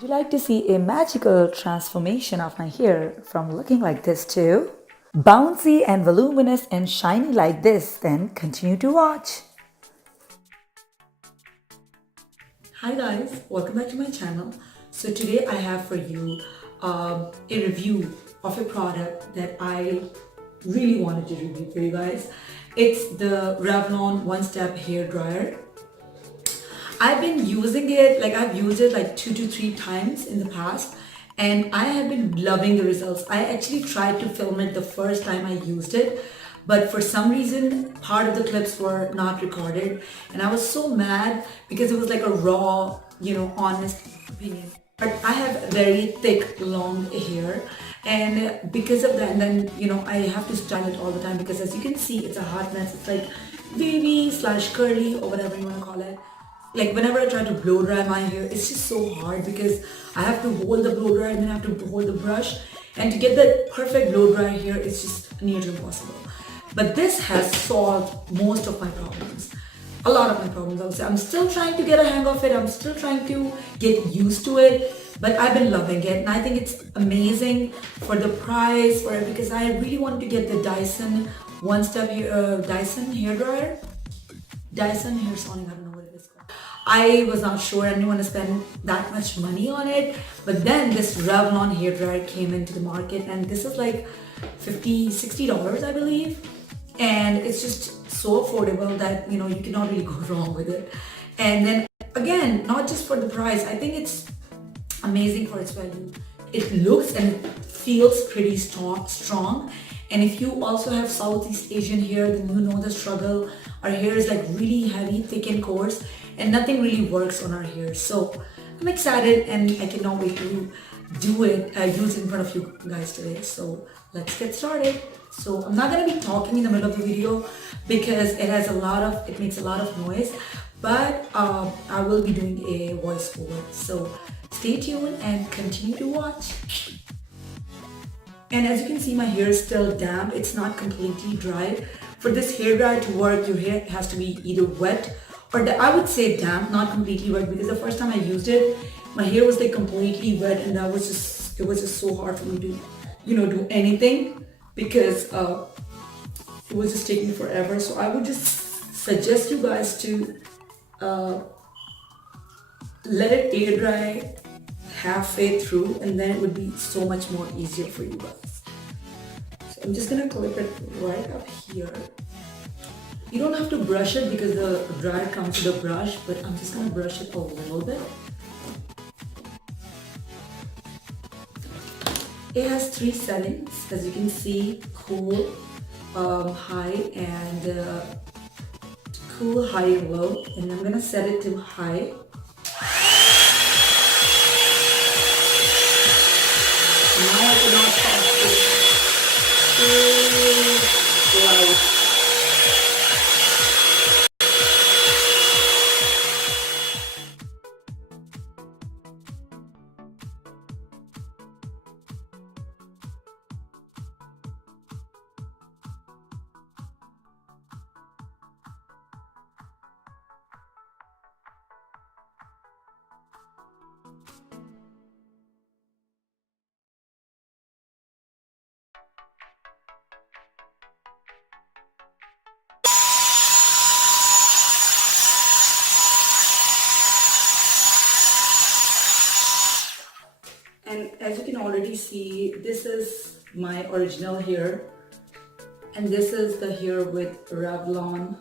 Would you like to see a magical transformation of my hair from looking like this to bouncy and voluminous and shiny like this? Then continue to watch. Hi guys, welcome back to my channel. So today I have for you a review of a product that I really wanted to review for you guys. It's the Revlon One Step Hair Dryer. I've been using it, I've used it like 2 to 3 times in the past, and I have been loving the results. I actually tried to film it the first time I used it, but for some reason part of the clips were not recorded, and I was so mad because it was like a raw, honest opinion. But I have very thick, long hair, and because of that, and then I have to style it all the time because as you can see, it's a hot mess. It's like wavy slash curly or whatever you want to call it. Like whenever I try to blow dry my hair, it's just so hard because I have to hold the blow dryer and then I have to hold the brush, and to get the perfect blow dry hair, it's just near to impossible. But this has solved most of my problems. A lot of my problems, I would say. I'm still trying to get a hang of it. I'm still trying to get used to it, but I've been loving it, and I think it's amazing for the price, because I really wanted to get the Dyson One Step Dyson hair dryer. Dyson hair sonic, I don't know what it is called. I was not sure. I didn't want to spend that much money on it, but then this Revlon hair dryer came into the market, and this is like $50-$60, I believe, and it's just so affordable that you cannot really go wrong with it. And then again, not just for the price, I think it's amazing for its value. It looks and it feels pretty strong. And if you also have Southeast Asian hair, then you know the struggle. Our hair is like really heavy, thick and coarse, and nothing really works on our hair. So I'm excited and I cannot wait to do it, use it in front of you guys today. So let's get started. So I'm not gonna be talking in the middle of the video because it makes a lot of noise, but I will be doing a voiceover. So stay tuned and continue to watch. And as you can see, my hair is still damp. It's not completely dry. For this hair dryer to work, your hair has to be either wet or I would say damp, not completely wet, because the first time I used it, my hair was like completely wet, and it was just so hard for me to, do anything because it was just taking forever. So I would just suggest you guys to let it air dry halfway through, and then it would be so much more easier for you guys. So I'm just gonna clip it right up here. You don't have to brush it because the dryer comes with a brush, but I'm just gonna brush it a little bit. It has 3 settings, as you can see: cool, high, and cool, high, and low. And I'm gonna set it to high. Now I cannot stop this. And as you can already see, this is my original hair, and this is the hair with Revlon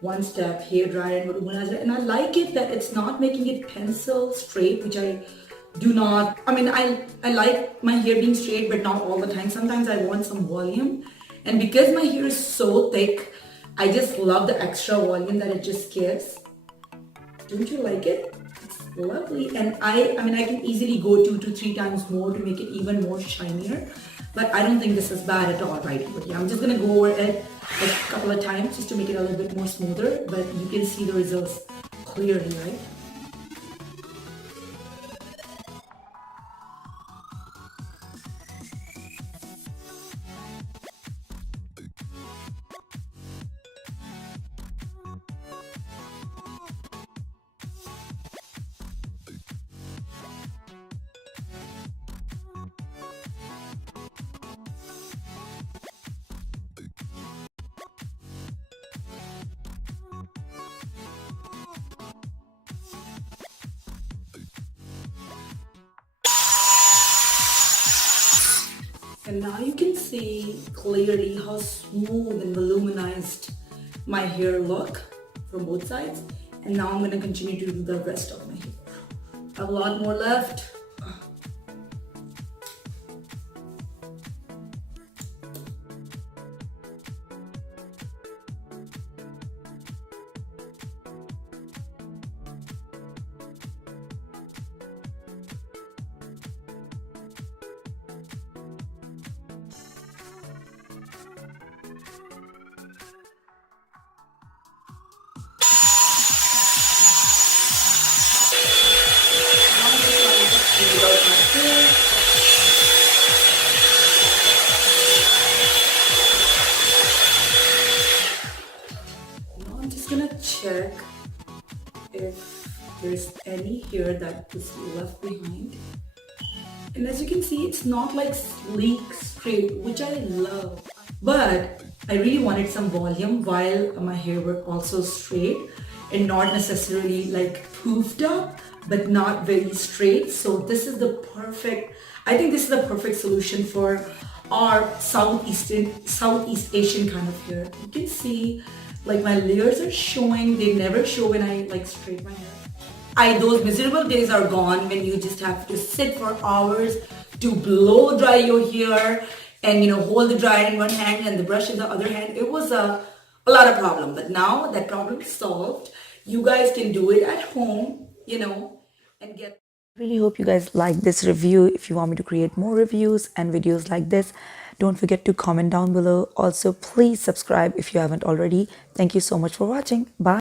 One Step hair dryer and Volumizer. And I like it that it's not making it pencil straight, which I do not. I mean, I like my hair being straight, but not all the time. Sometimes I want some volume, and because my hair is so thick, I just love the extra volume that it just gives. Don't you like it? Lovely. And I mean I can easily go 2 to 3 times more to make it even more shinier, but I don't think this is bad at all right here. Yeah, I'm just gonna go over it a couple of times just to make it a little bit more smoother, but you can see the results clearly, right? And now you can see clearly how smooth and voluminized my hair look from both sides. And now I'm gonna continue to do the rest of my hair. I have a lot more left. Now I'm just gonna check if there's any hair that is left behind. And as you can see, it's not like sleek straight, which I love. But I really wanted some volume while my hair were also straight and not necessarily like poofed up, but not very straight. So this is the perfect, I think this is the perfect solution for our Southeast Asian kind of hair. You can see like my layers are showing, they never show when I like straight my hair. Those miserable days are gone when you just have to sit for hours to blow dry your hair and hold the dryer in one hand and the brush in the other hand. It was a lot of problem, but now that problem is solved. You guys can do it at home, and get. Really hope you guys like this review. If you want me to create more reviews and videos like this, don't forget to comment down below. Also, please subscribe if you haven't already. Thank you so much for watching. Bye.